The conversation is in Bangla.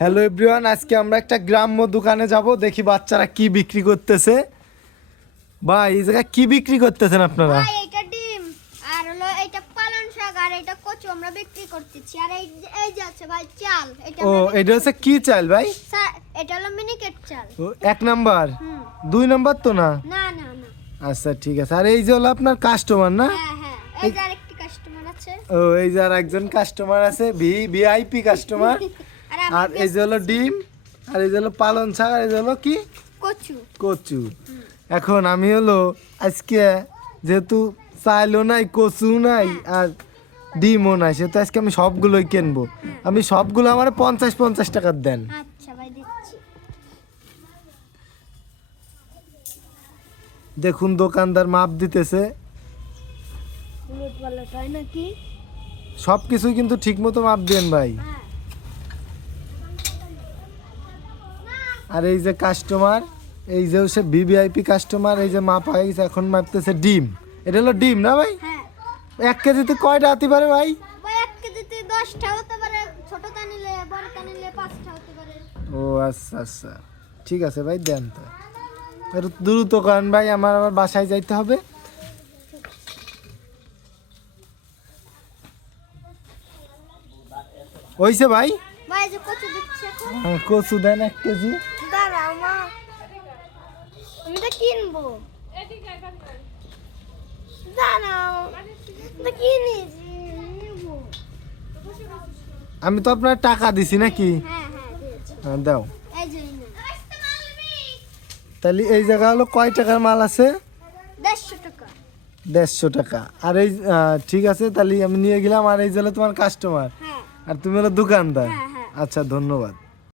হ্যালো এভরিওয়ান, আজকে আমরা একটা গ্রাম্য দোকানে যাব, দেখি বাচ্চারা কি বিক্রি করতেছে। ভাই এই জায়গায় কি বিক্রি করতেছেন আপনারা? ভাই এটা ডিম আর হলো এটা পালং শাক আর এটা কচু আমরা বিক্রি করতেছি। আর এই যে আছে ভাই চাল, এটা ও এটা হচ্ছে কি চাল ভাই? স্যার এটা হলো মিনিকেট চাল। ও, 1 নাম্বার, হুম। 2 নাম্বার তো না? না না না। আচ্ছা ঠিক আছে। আর এই যে হলো আপনার কাস্টমার না? হ্যাঁ হ্যাঁ, এই যে আরেকটি কাস্টমার আছে। ও এই যে আর একজন কাস্টমার আছে, ভিআইপি কাস্টমার। আর এই যে হলো ডিম, আর এই যে হলো পালং শাক, আর এই যে হলো কি কচু। কচু। এখন আমি হলো আজকে যেহেতু চালও নাই, কচু নাই, আর ডিমও নাই, সেহেতু আজকে আমি সবগুলোই কিনবো। আমি সবগুলো আমার 50-50 টাকার দেন। আচ্ছা ভাই দিচ্ছি। দেখুন দোকানদার মাপ দিতেছে, উলট পালট হয় নাকি? সব কিছুই কিন্তু ঠিক মতো মাপ দেন ভাই। হ্যাঁ। আর এই যে কাস্টমার, এই যে সে ভিভিআইপি কাস্টমার, এই যে মাপ হয়ে গেছে, এখন মাপতেছে ডিম। এটা হলো ডিম না ভাই? হ্যাঁ 1 কেজিতে কয়টা হতে পারে ভাই? ভাই 1 কেজিতে 10টা হতে পারে, ছোটটা নিলে বড়টা নিলে 5টা হতে পারে। ও আচ্ছা আচ্ছা, ঠিক আছে ভাই, দেন তো। একটু দ্রুত করেন ভাই, আমার আবার বাসায় যাইতে হবে। ওইছে ভাই? ভাই এই যে কচু দিচ্ছি এখন। হ্যাঁ, কচু দেন 1 কেজি। দাঁড়াও মা, আমি তো কিনবো। দাঁড়াও, তো কিনেছি নিবো। আমি তো আপনার টাকা দিছি নাকি? হ্যাঁ হ্যাঁ দিয়েছি। হ্যাঁ, দাও। এই যে এই নাও। তাহলে এই জায়গা হলো কয় টাকার মাল আছে? 150 টাকা। 150 টাকা। আর এই ঠিক আছে, তাহলে আমি নিয়ে গেলাম। আর এই যে হলো তোমার কাস্টমার, হ্যাঁ আর তুমি হলো দোকানদার। হ্যাঁ হ্যাঁ। আচ্ছা ধন্যবাদ।